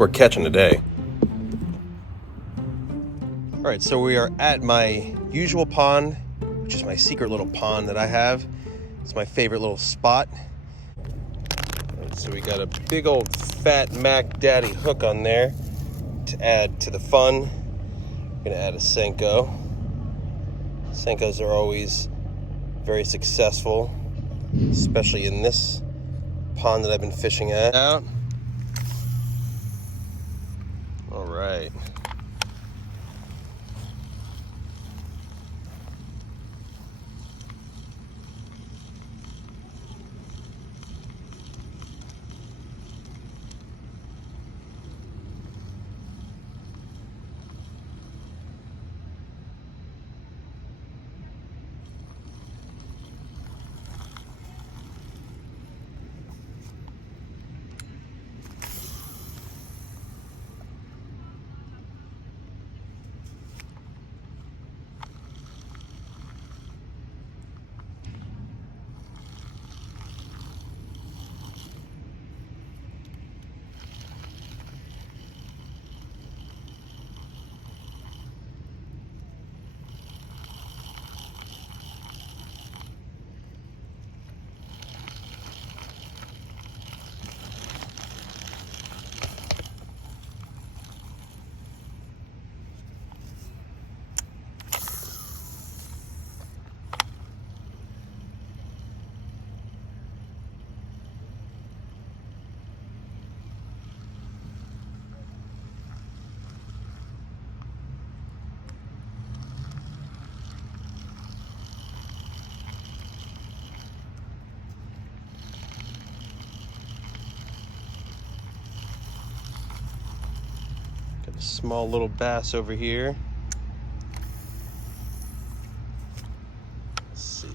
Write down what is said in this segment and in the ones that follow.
we're catching today. All right, so we are at my usual pond, which is my secret little pond that I have. It's my favorite little spot. All right, so we got a big old fat Mac Daddy hook on there to add to the fun. I'm gonna add a Senko. Senkos are always very successful, especially in this pond that I've been fishing at. All right. Got a small little bass over here. Let's see if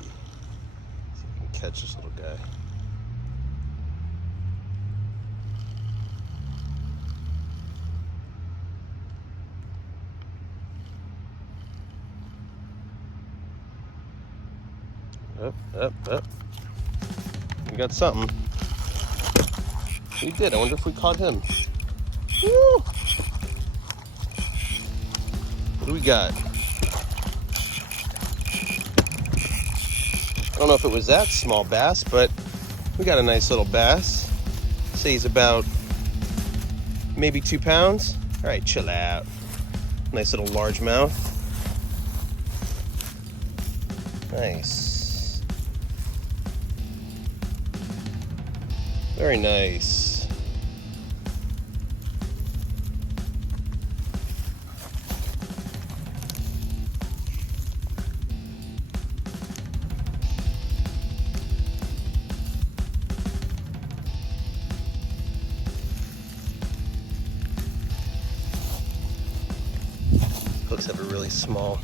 I can catch this little guy. Up. We got something. We did. I wonder if we caught him. Woo! What do we got? I don't know if it was that small bass, but we got a nice little bass. Say he's about maybe 2 pounds. All right, chill out. Nice little largemouth. Nice. Very nice. Hooks have a really small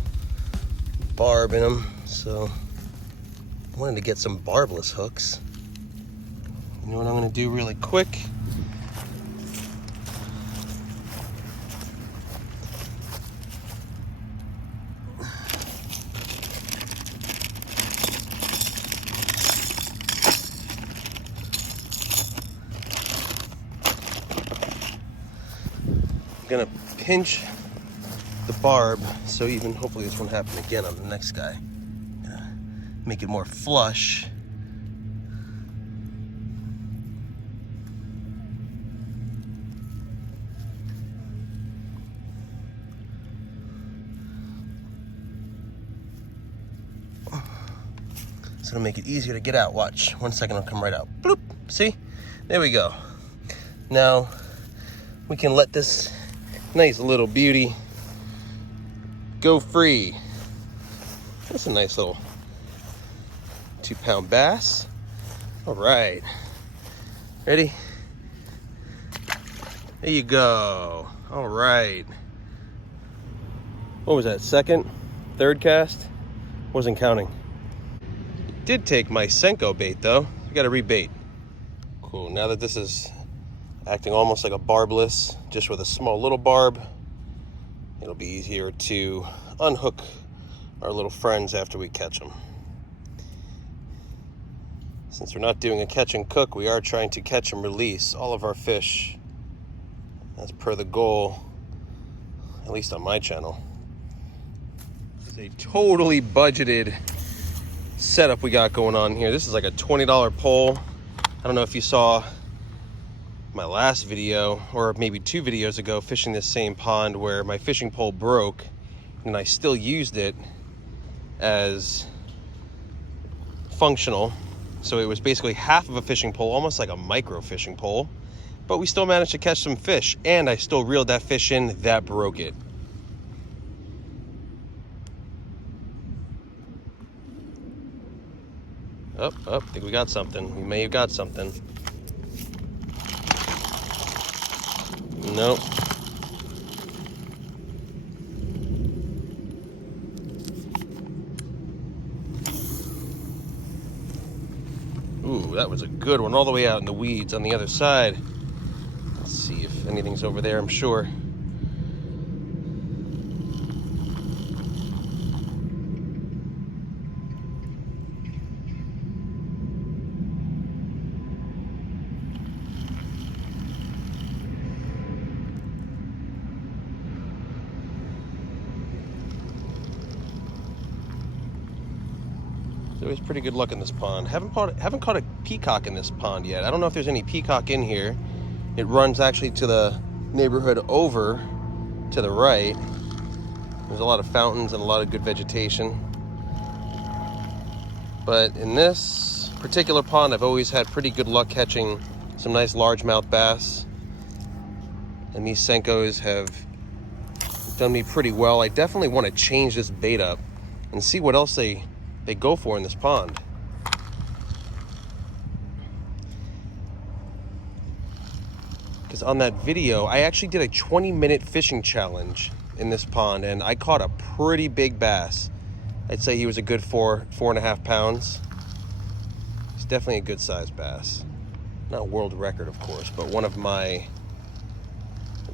barb in them, so I wanted to get some barbless hooks. You know what I'm going to do really quick? I'm going to pinch the barb, so even hopefully this won't happen again on the next guy. Make it more flush. It's gonna make it easier to get out. Watch, 1 second, I'll come right out. Bloop, see? There we go. Now, we can let this nice little beauty go free. That's a nice little 2-pound bass. All right, ready? There you go. All right. What was that, second, third cast? Wasn't counting. Did take my Senko bait though. I gotta rebait. Cool, now that this is acting almost like a barbless, just with a small little barb, it'll be easier to unhook our little friends after we catch them. Since we're not doing a catch and cook, we are trying to catch and release all of our fish as per the goal, at least on my channel. It's a totally budgeted setup we got going on here. This is like a $20 pole. I don't know if you saw my last video, or maybe 2 videos ago, fishing this same pond where my fishing pole broke and I still used it as functional. So it was basically half of a fishing pole, almost like a micro fishing pole, but we still managed to catch some fish, and I still reeled that fish in that broke it. Oh, I think we got something. We may have got something. Nope. Ooh, that was a good one, all the way out in the weeds on the other side. Let's see if anything's over there, I'm sure. There's pretty good luck in this pond. Haven't caught a peacock in this pond yet. I don't know if there's any peacock in here. It runs actually to the neighborhood over to the right. There's a lot of fountains and a lot of good vegetation. But in this particular pond, I've always had pretty good luck catching some nice largemouth bass. And these Senkos have done me pretty well. I definitely want to change this bait up and see what else they go for in this pond. Because on that video, I actually did a 20-minute fishing challenge in this pond, and I caught a pretty big bass. I'd say he was a good 4.5 pounds. He's definitely a good sized bass. Not world record, of course, but one of my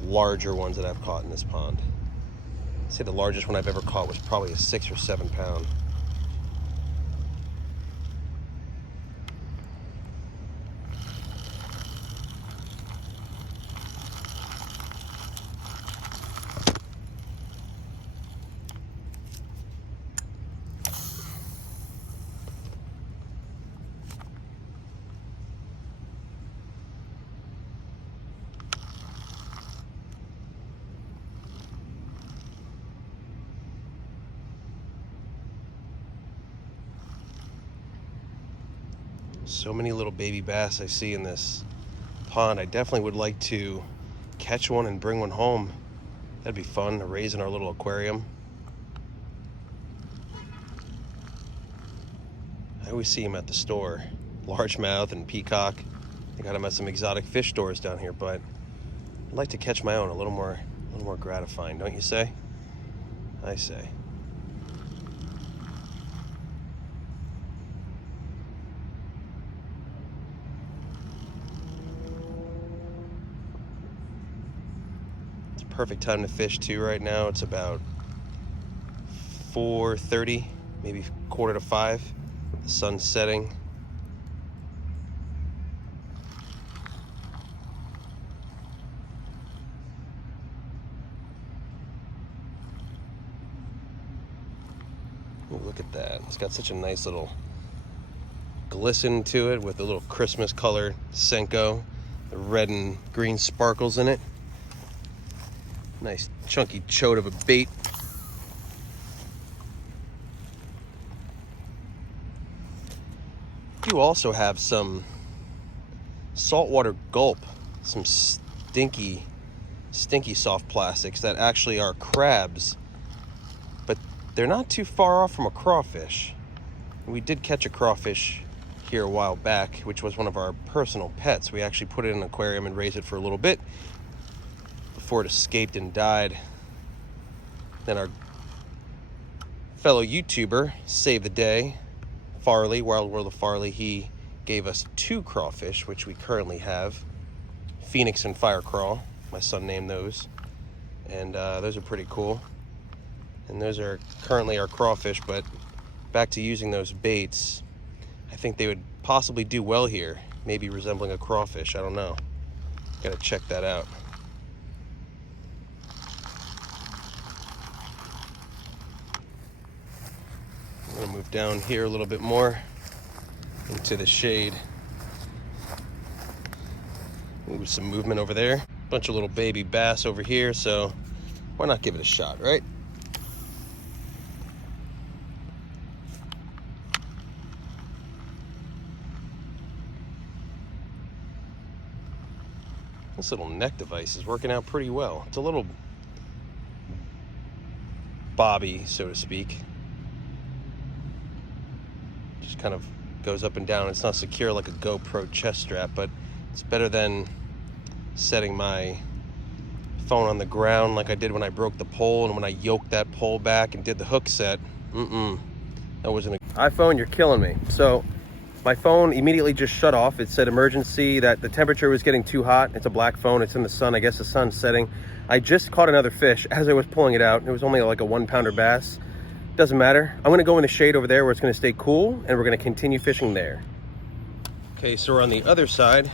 larger ones that I've caught in this pond. I'd say the largest one I've ever caught was probably a 6 or 7 pound. So many little baby bass I see in this pond. I definitely would like to catch one and bring one home. That'd be fun to raise in our little aquarium. I always see them at the store. Largemouth and peacock. I got them at some exotic fish stores down here, but I'd like to catch my own. A little more gratifying, don't you say? I say. Perfect time to fish too right now. It's about 4:30, maybe 4:45. The sun's setting. Ooh, look at that. It's got such a nice little glisten to it with the little Christmas color Senko, the red and green sparkles in it. Nice chunky chode of a bait. You also have some saltwater gulp, some stinky soft plastics that actually are crabs, but they're not too far off from a crawfish. We did catch a crawfish here a while back, which was one of our personal pets. We actually put it in an aquarium and raised it for a little bit before it escaped and died. Then our fellow YouTuber saved the day, Farley, Wild World of Farley. He gave us 2 crawfish, which we currently have, Phoenix and Fire Crawl. My son named those, and those are pretty cool. And those are currently our crawfish, but back to using those baits, I think they would possibly do well here, maybe resembling a crawfish. I don't know. Gotta check that out. Move down here a little bit more into the shade. Ooh, some movement over there. Bunch of little baby bass over here, so why not give it a shot, right? This little neck device is working out pretty well. It's a little bobby, so to speak. Just kind of goes up and down. It's not secure like a GoPro chest strap, but it's better than setting my phone on the ground like I did when I broke the pole and when I yoked that pole back and did the hook set. That wasn't a... iPhone, you're killing me. So my phone immediately just shut off. It said emergency, that the temperature was getting too hot. It's a black phone, it's in the sun. I guess the sun's setting. I just caught another fish as I was pulling it out. It was only like a 1-pounder bass. Doesn't matter. I'm gonna go in the shade over there where it's gonna stay cool, and we're gonna continue fishing there. Okay, so we're on the other side.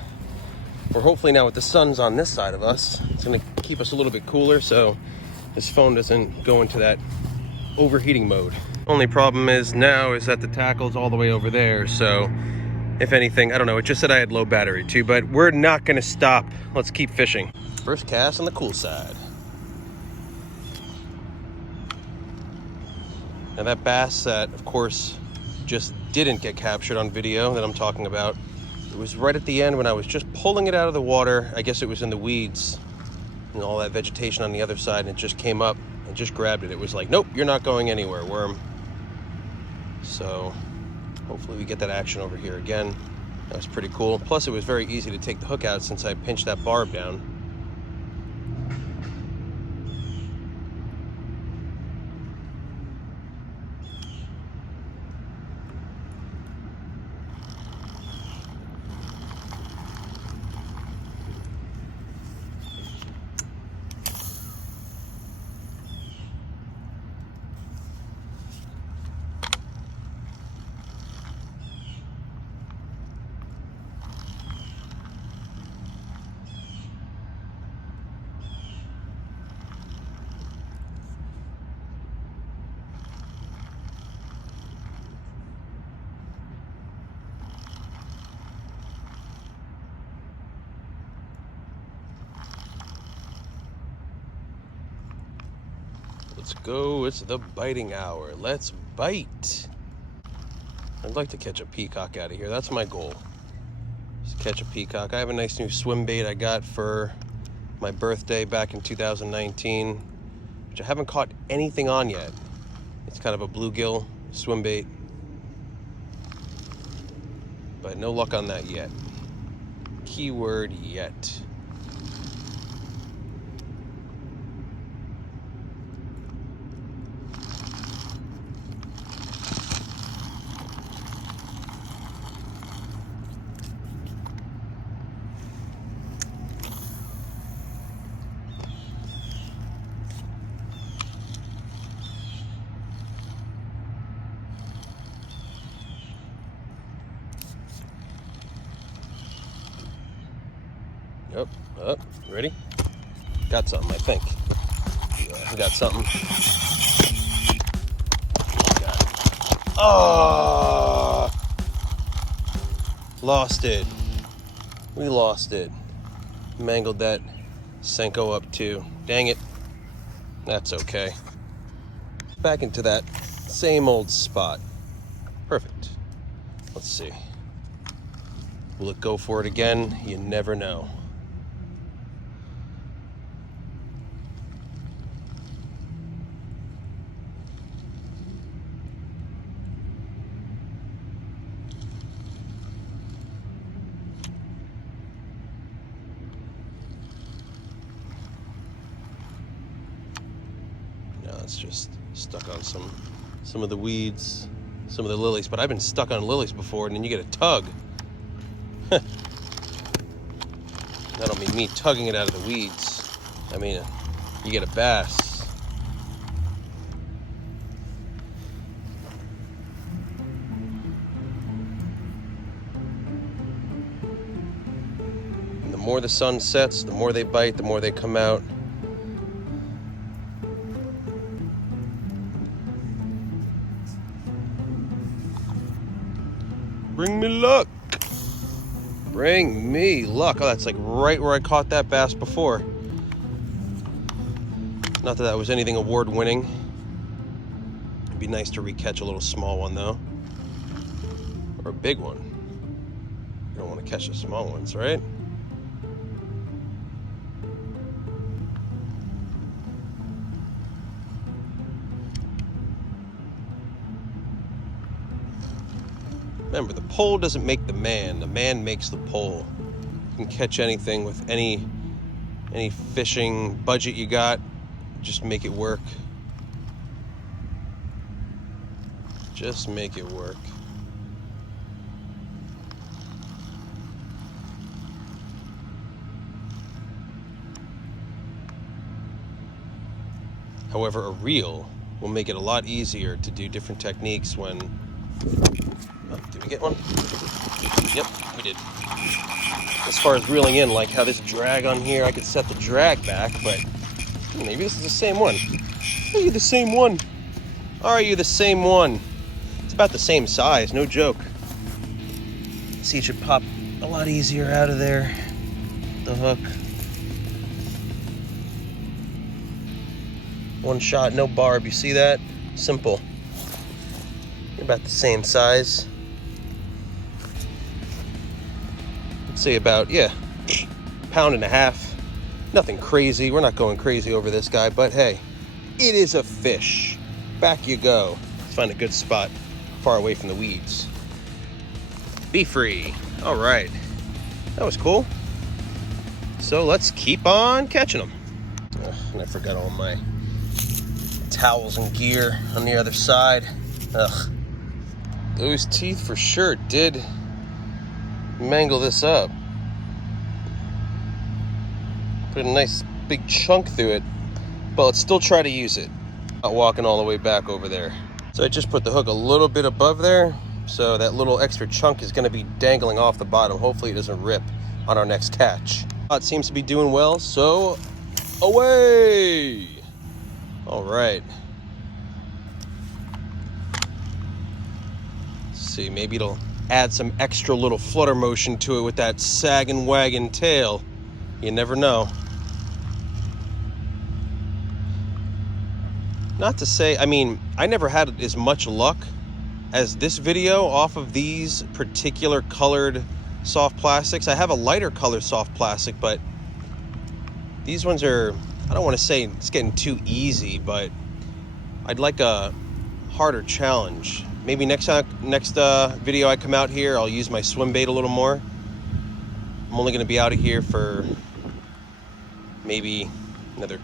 We're hopefully now with the sun's on this side of us, it's gonna keep us a little bit cooler so this phone doesn't go into that overheating mode. Only problem is now is that the tackle's all the way over there, so if anything, I don't know, it just said I had low battery too, but we're not gonna stop. Let's keep fishing. First cast on the cool side. Now that bass that, of course, just didn't get captured on video that I'm talking about, it was right at the end when I was just pulling it out of the water. I guess it was in the weeds and all that vegetation on the other side, and it just came up and just grabbed it. It was like, nope, you're not going anywhere, worm. So hopefully we get that action over here again. That was pretty cool. Plus it was very easy to take the hook out since I pinched that barb down. Let's go, it's the biting hour. Let's bite. I'd like to catch a peacock out of here. That's my goal. Just catch a peacock. I have a nice new swim bait I got for my birthday back in 2019, which I haven't caught anything on yet. It's kind of a bluegill swim bait, but no luck on that yet. Keyword yet. Up, ready? Got something, I think. Yeah, I got something. Got it. Oh! Lost it. We lost it. Mangled that Senko up too. Dang it. That's okay. Back into that same old spot. Perfect. Let's see. Will it go for it again? You never know. It's just stuck on some of the weeds, some of the lilies, but I've been stuck on lilies before, and then you get a tug. I don't mean me tugging it out of the weeds. I mean, you get a bass. And the more the sun sets, the more they bite, the more they come out. Bring me luck. Bring me luck. Oh, that's like right where I caught that bass before. Not that that was anything award-winning. It'd be nice to re-catch a little small one, though. Or a big one. You don't want to catch the small ones, right? Remember, the pole doesn't make the man makes the pole. You can catch anything with any fishing budget you got, just make it work. Just make it work. However, a reel will make it a lot easier to do different techniques when... Oh, did we get one? Yep, we did. As far as reeling in, like how this drag on here, I could set the drag back, but maybe this is the same one. Are you the same one? Are you the same one? It's about the same size, no joke. See, it should pop a lot easier out of there, the hook. One shot, no barb, you see that? Simple. You're about the same size. I'd say about, yeah, pound and a half. Nothing crazy, we're not going crazy over this guy, but hey, it is a fish. Back you go. Let's find a good spot far away from the weeds. Be free. All right, that was cool. So let's keep on catching them. And I forgot all my towels and gear on the other side. Ugh. Those teeth for sure did mangle this up. Put a nice big chunk through it, but let's still try to use it. Not walking all the way back over there. So I just put the hook a little bit above there, so that little extra chunk is going to be dangling off the bottom. Hopefully it doesn't rip on our next catch. It seems to be doing well, so away! All right. Let's see, maybe it'll add some extra little flutter motion to it with that sag and wagging tail. You never know. Not to say, I mean, I never had as much luck as this video off of these particular colored soft plastics. I have a lighter color soft plastic, but these ones are, I don't want to say it's getting too easy, but I'd like a harder challenge. Maybe next video I come out here, I'll use my swim bait a little more. I'm only going to be out of here for maybe another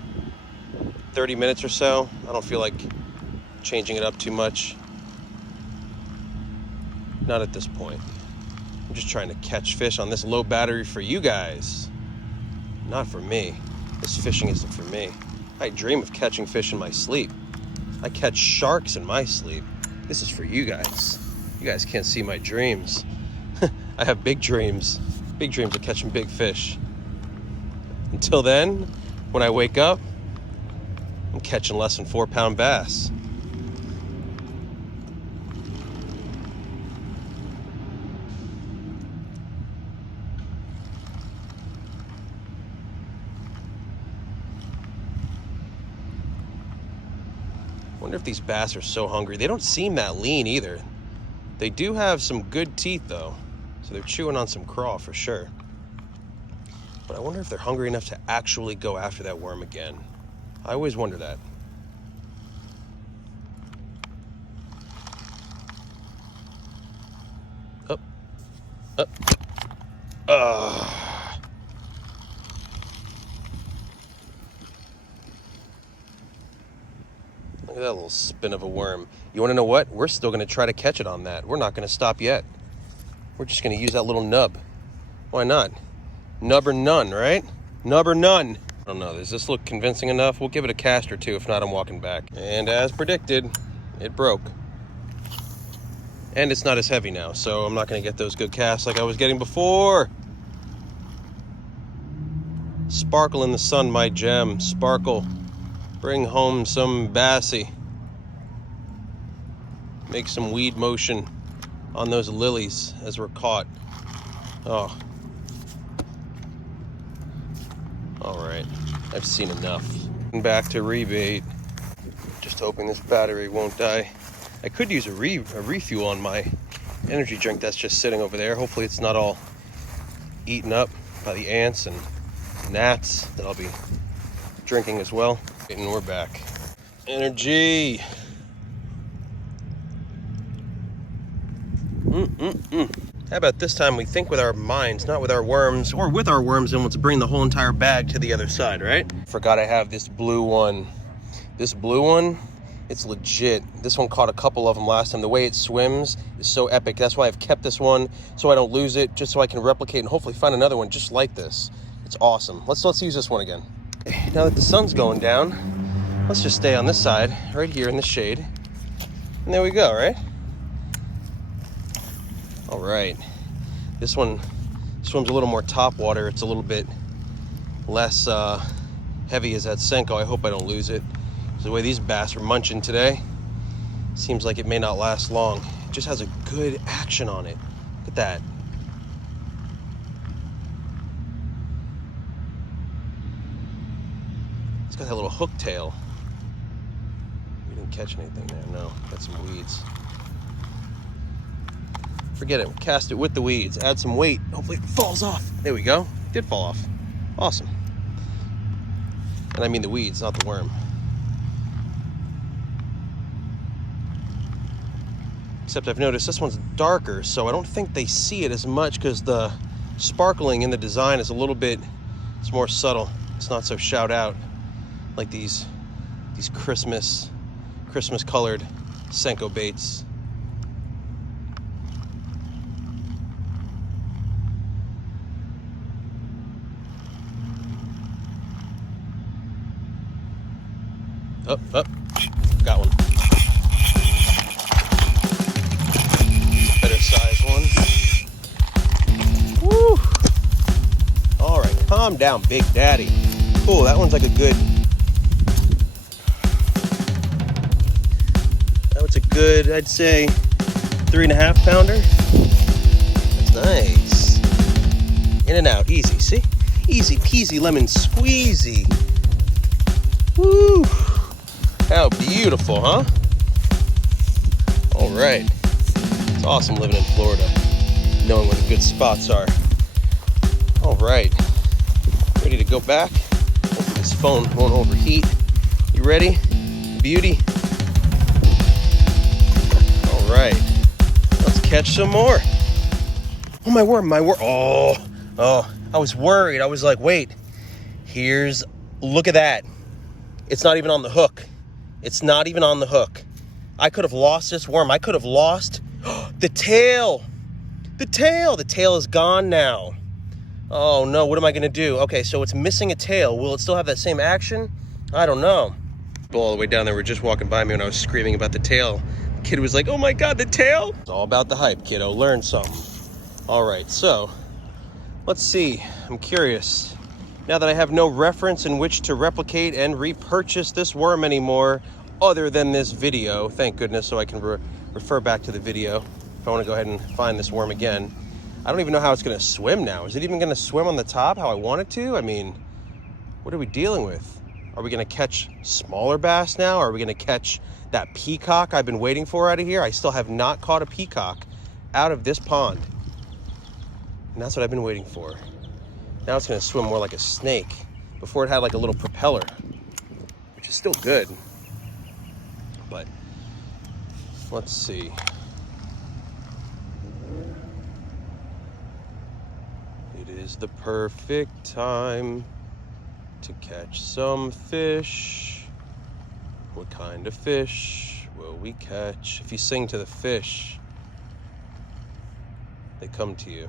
30 minutes or so. I don't feel like changing it up too much. Not at this point. I'm just trying to catch fish on this low battery for you guys, not for me. This fishing isn't for me. I dream of catching fish in my sleep. I catch sharks in my sleep. This is for you guys. You guys can't see my dreams. I have big dreams. Big dreams of catching big fish. Until then, when I wake up, I'm catching less than 4-pound bass. Wonder if these bass are so hungry. They don't seem that lean either. They do have some good teeth though, so they're chewing on some craw for sure. But I wonder if they're hungry enough to actually go after that worm again. I always wonder that. Up, up. Look at that little spin of a worm. You want to know what? We're still going to try to catch it on that. We're not going to stop yet. We're just going to use that little nub. Why not? Nub or none, right? Nub or none. I don't know. Does this look convincing enough? We'll give it a cast or two. If not, I'm walking back. And as predicted, it broke. And it's not as heavy now, so I'm not going to get those good casts like I was getting before. Sparkle in the sun, my gem. Sparkle. Bring home some bassy. Make some weed motion. on those lilies as we're caught. Oh. All right, I've seen enough. Back to rebait. Just hoping this battery won't die. I could use a refuel on my energy drink that's just sitting over there. Hopefully it's not all eaten up by the ants and gnats that I'll be drinking as well. And we're back. Energy. How about this time we think with our minds, not with our worms, or with our worms, and let's bring the whole entire bag to the other side, right? Forgot I have this blue one. This blue one, it's legit. This one caught a couple of them last time. The way it swims is so epic. That's why I've kept this one, so I don't lose it, just so I can replicate and hopefully find another one just like this. It's awesome. Let's use this one again. Okay, now that the sun's going down, let's just stay on this side, right here in the shade. And there we go, right? All right, this one swims a little more top water. It's a little bit less heavy as that Senko. I hope I don't lose it. The way these bass are munching today, seems like it may not last long. It just has a good action on it. Look at that. It's got that little hook tail. We didn't catch anything there, no. Got some weeds. Forget it, cast it with the weeds, add some weight, hopefully it falls off. There we go, it did fall off. Awesome. And I mean the weeds, not the worm. Except I've noticed this one's darker, so I don't think they see it as much because the sparkling in the design is a little bit, it's more subtle. It's not so shout out like these Christmas colored Senko baits. Up, got one. Better size one. Woo! All right, calm down, Big Daddy. Cool, that one's like a good. That was a good, I'd say, 3.5 pounder. That's nice. In and out, easy. See, easy peasy lemon squeezy. Woo! How beautiful, huh? All right. It's awesome living in Florida, knowing where the good spots are. All right. Ready to go back? Hopefully this phone won't overheat. You ready, beauty? All right. Let's catch some more. Oh, my worm. Oh, I was worried. I was like, wait, look at that. It's not even on the hook. It's not even on the hook. I could have lost this worm. I could have lost the tail. The tail is gone now. Oh no, what am I gonna do? Okay, so it's missing a tail. Will it still have that same action? I don't know. All the way down there were just walking by me when I was screaming about the tail. The kid was like, oh my God, the tail? It's all about the hype, kiddo. Learn something. All right, so let's see. I'm curious. Now that I have no reference in which to replicate and repurchase this worm anymore, other than this video, thank goodness, so I can refer back to the video if I want to go ahead and find this worm again. I don't even know how it's going to swim now. Is it even going to swim on the top how I want it to? I mean, what are we dealing with? Are we going to catch smaller bass now? Are we going to catch that peacock I've been waiting for out of here? I still have not caught a peacock out of this pond. And that's what I've been waiting for. Now it's going to swim more like a snake. Before it had like a little propeller, which is still good. But let's see. It is the perfect time to catch some fish. What kind of fish will we catch? If you sing to the fish, they come to you.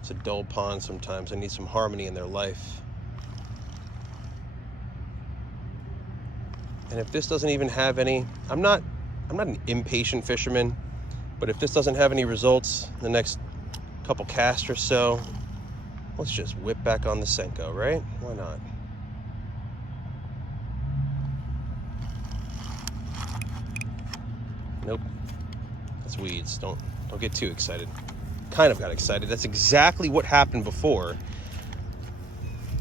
It's a dull pond sometimes. I need some harmony in their life. And if this doesn't even have any, I'm not an impatient fisherman, but if this doesn't have any results in the next couple casts or so, let's just whip back on the Senko, right? Why not? Nope. It's weeds. Don't get too excited. Kind of got excited. That's exactly what happened before.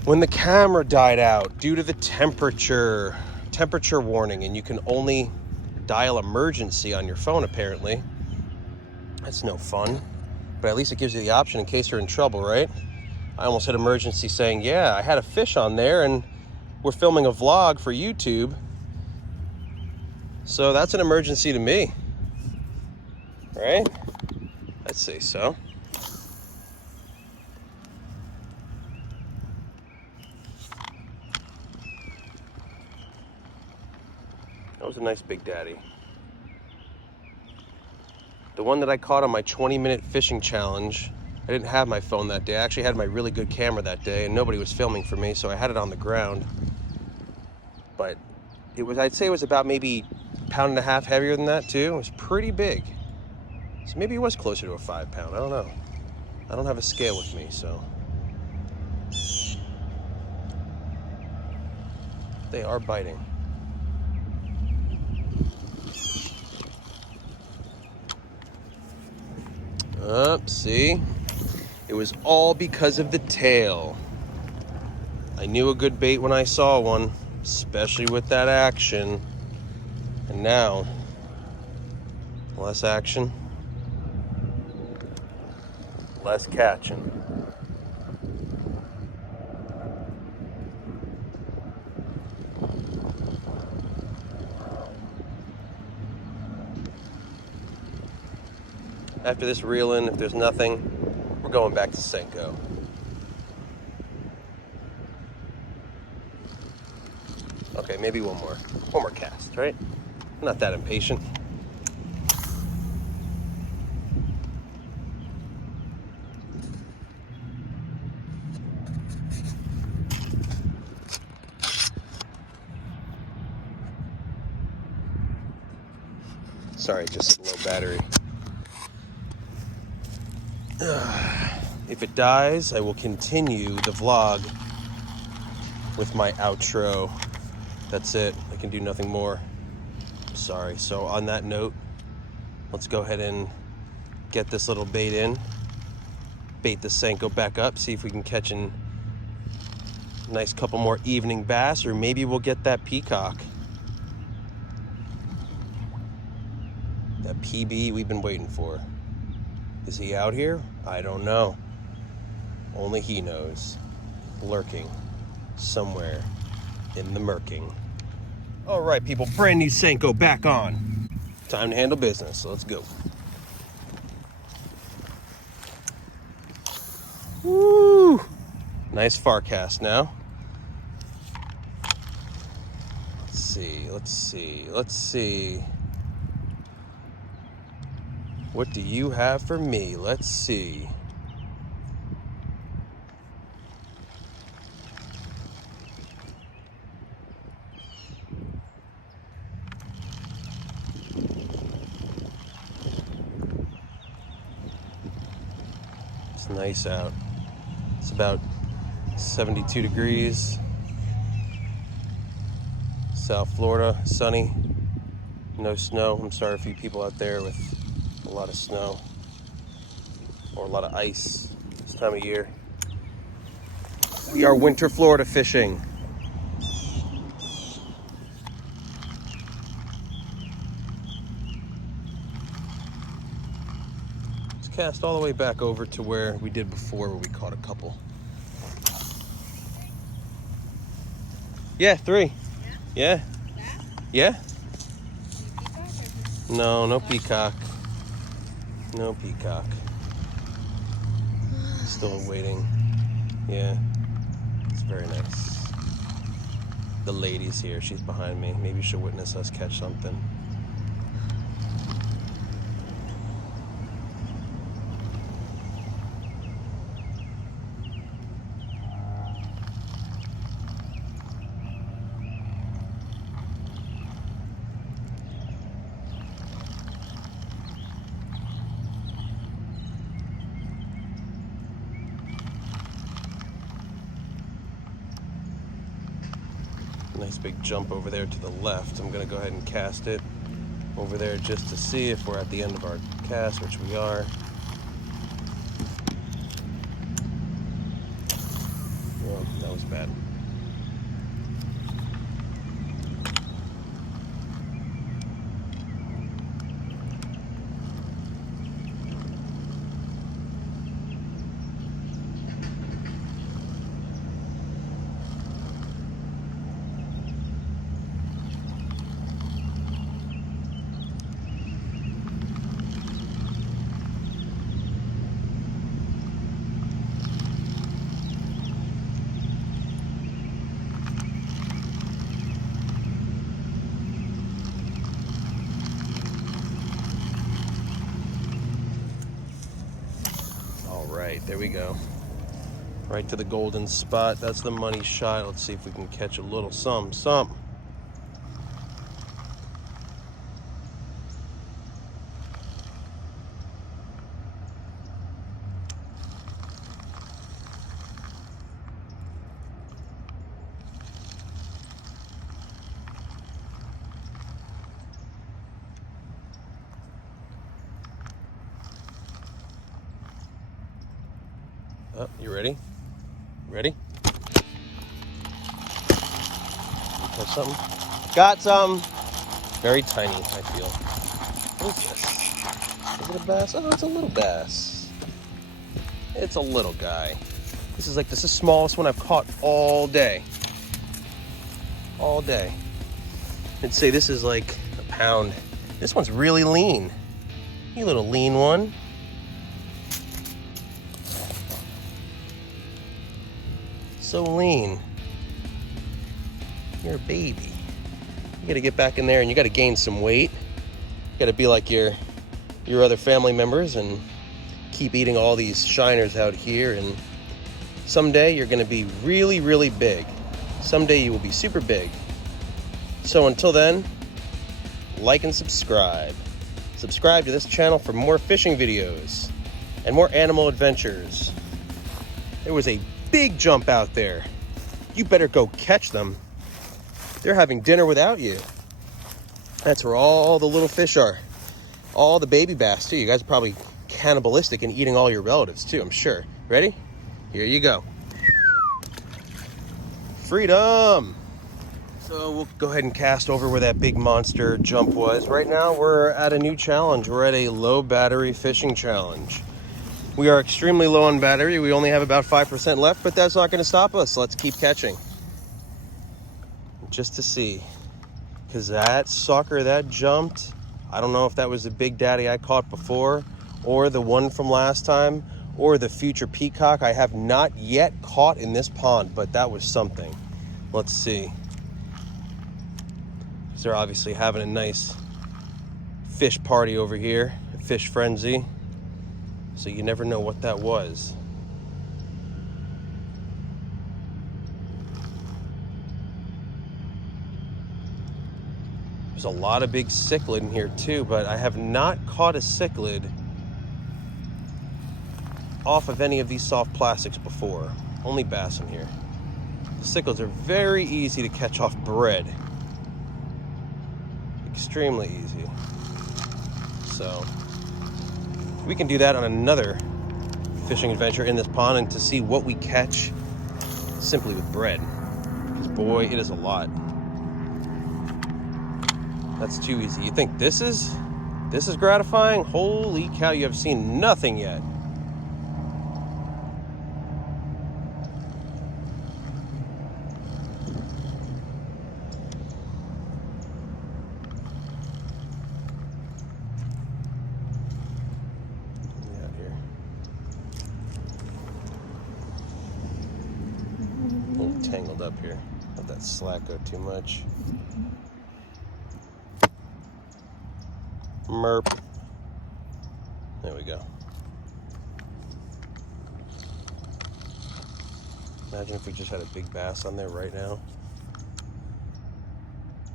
When the camera died out due to the temperature warning, and you can only dial emergency on your phone apparently. That's no fun. But at least it gives you the option in case you're in trouble, right? I almost hit emergency saying, yeah, I had a fish on there and we're filming a vlog for YouTube. So that's an emergency to me, right? I'd say so. That was a nice big daddy. The one that I caught on my 20-minute fishing challenge, I didn't have my phone that day. I actually had my really good camera that day and nobody was filming for me, so I had it on the ground. But I'd say it was about maybe a pound and a half heavier than that too. It was pretty big. So maybe it was closer to a 5 pound, I don't know. I don't have a scale with me, so. They are biting. See? It was all because of the tail. I knew a good bait when I saw one, especially with that action. And now, less action, less catching. After this reel-in, if there's nothing, we're going back to Senko. Okay, maybe one more cast, right? I'm not that impatient. Sorry, just low battery. If it dies, I will continue the vlog with my outro. That's it. I can do nothing more. I'm sorry. So on that note, let's go ahead and get this little bait in. Bait the Senko back up, see if we can catch a nice couple more evening bass, or maybe we'll get that peacock. That PB we've been waiting for. Is he out here? I don't know. Only he knows. Lurking somewhere in the murking. All right, people, brand new Senko back on. Time to handle business, so let's go. Woo! Nice far cast now. Let's see. What do you have for me? Let's see. It's nice out. It's about 72 degrees. South Florida, sunny. No snow. I'm sorry for you people out there with a lot of snow or a lot of ice this time of year. We are winter Florida fishing. Let's cast all the way back over to where we did before, where we caught a couple. Yeah, 3. Yeah. Yeah? No peacock. No peacock. Still waiting. Yeah. It's very nice. The lady's here. She's behind me. Maybe she'll witness us catch something. Nice big jump over there to the left. I'm gonna go ahead and cast it. over there just to see if we're at the end of our cast, which we are. Oh, that was bad. Right, there we go. Right to the golden spot. That's the money shot. Let's see if we can catch a little some. Oh, you ready? Ready? Catch something? Got some! Very tiny, I feel. What is this? Is it a bass? Oh, it's a little bass. It's a little guy. This is the smallest one I've caught all day. All day. I'd say this is like a pound. This one's really lean. You little lean one. So lean. You're a baby. You gotta get back in there and you gotta gain some weight. You gotta be like your other family members and keep eating all these shiners out here, and someday you're gonna be really, really big. Someday you will be super big. So until then, like and subscribe. Subscribe to this channel for more fishing videos and more animal adventures. There was a big jump out there. You better go catch them. They're having dinner without you. That's where all the little fish are. All the baby bass too. You guys are probably cannibalistic and eating all your relatives too, I'm sure. Ready? Here you go. Freedom! So we'll go ahead and cast over where that big monster jump was. Right now we're at a new challenge. We're at a low battery fishing challenge. We are extremely low on battery. We only have about 5% left, but that's not going to stop us. Let's keep catching. Just to see. Because that sucker that jumped, I don't know if that was the big daddy I caught before, or the one from last time, or the future peacock I have not yet caught in this pond, but that was something. Let's see. They're obviously having a nice fish party over here, a fish frenzy. So you never know what that was. There's a lot of big cichlid in here too, but I have not caught a cichlid off of any of these soft plastics before. Only bass in here. The cichlids are very easy to catch off bread. Extremely easy. So we can do that on another fishing adventure in this pond, and to see what we catch simply with bread. Because boy, it is a lot. That's too easy. You think this is gratifying? Holy cow, you have seen nothing yet. Tangled up here. Let that slack go too much. Merp. There we go. Imagine if we just had a big bass on there right now.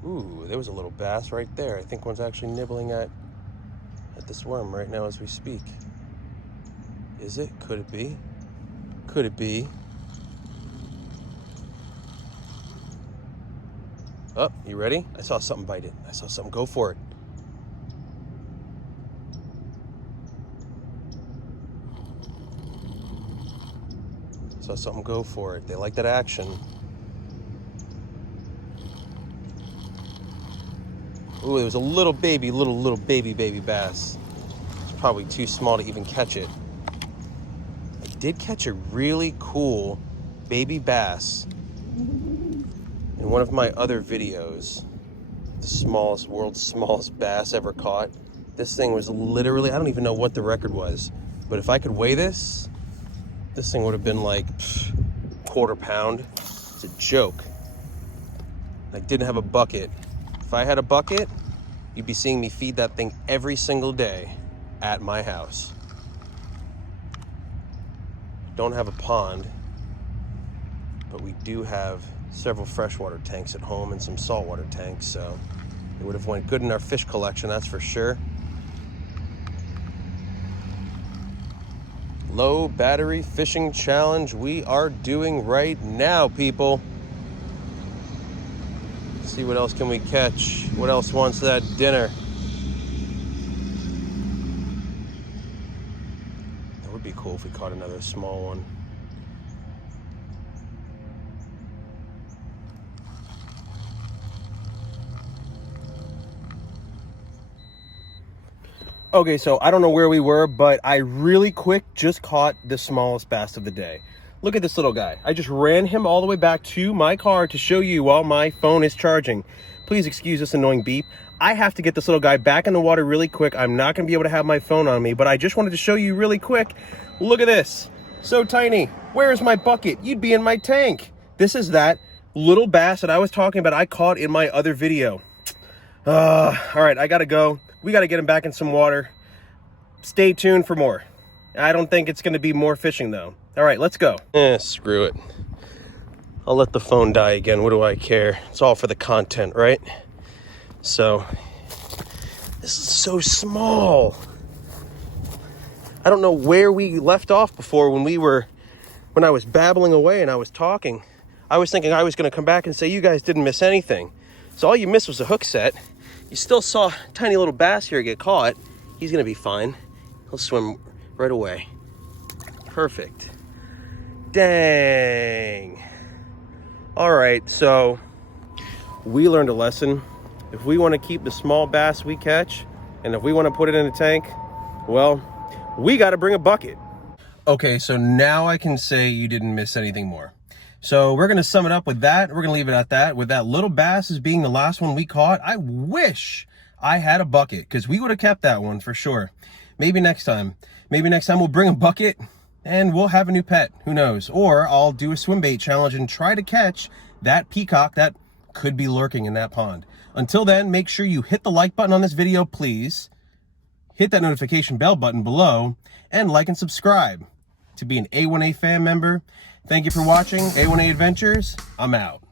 Ooh, there was a little bass right there. I think one's actually nibbling at this worm right now as we speak. Is it? Could it be? Could it be? Oh, you ready? I saw something bite it. I saw something go for it. something go for it. They like that action. Ooh, there was a little baby bass. It's probably too small to even catch it. I did catch a really cool baby bass in one of my other videos. The world's smallest bass ever caught. This thing was literally, I don't even know what the record was, but if I could weigh this thing would have been like quarter pound. It's a joke. I didn't have a bucket. If I had a bucket, you'd be seeing me feed that thing every single day at my house. Don't have a pond, but we do have several freshwater tanks at home and some saltwater tanks, so it would have went good in our fish collection, that's for sure. Low battery fishing challenge we are doing right now, people. Let's see what else can we catch. What else wants that dinner? That would be cool if we caught another small one. Okay, so I don't know where we were, but I really quick just caught the smallest bass of the day. Look at this little guy. I just ran him all the way back to my car to show you while my phone is charging. Please excuse this annoying beep. I have to get this little guy back in the water really quick. I'm not gonna be able to have my phone on me, but I just wanted to show you really quick. Look at this, so tiny. Where's my bucket? You'd be in my tank. This is that little bass that I was talking about I caught in my other video. All right, I gotta go. We got to get him back in some water. Stay tuned for more. I don't think it's going to be more fishing, though. All right, let's go. Screw it. I'll let the phone die again. What do I care? It's all for the content, right? So, this is so small. I don't know where we left off before when I was babbling away and I was talking. I was thinking I was going to come back and say you guys didn't miss anything. So all you missed was a hook set. You still saw a tiny little bass here get caught. He's gonna be fine. He'll swim right away. Perfect. Dang. All right, so we learned a lesson. If we wanna keep the small bass we catch, and if we wanna put it in a tank, well, we gotta bring a bucket. Okay, so now I can say you didn't miss anything more. So we're going to sum it up with that. We're going to leave it at that. With that little bass as being the last one we caught, I wish I had a bucket because we would have kept that one for sure. Maybe next time. Maybe next time we'll bring a bucket and we'll have a new pet. Who knows? Or I'll do a swim bait challenge and try to catch that peacock that could be lurking in that pond. Until then, make sure you hit the like button on this video, please. Hit that notification bell button below and like and subscribe to be an A1A fan member. Thank you for watching A1A Adventures. I'm out.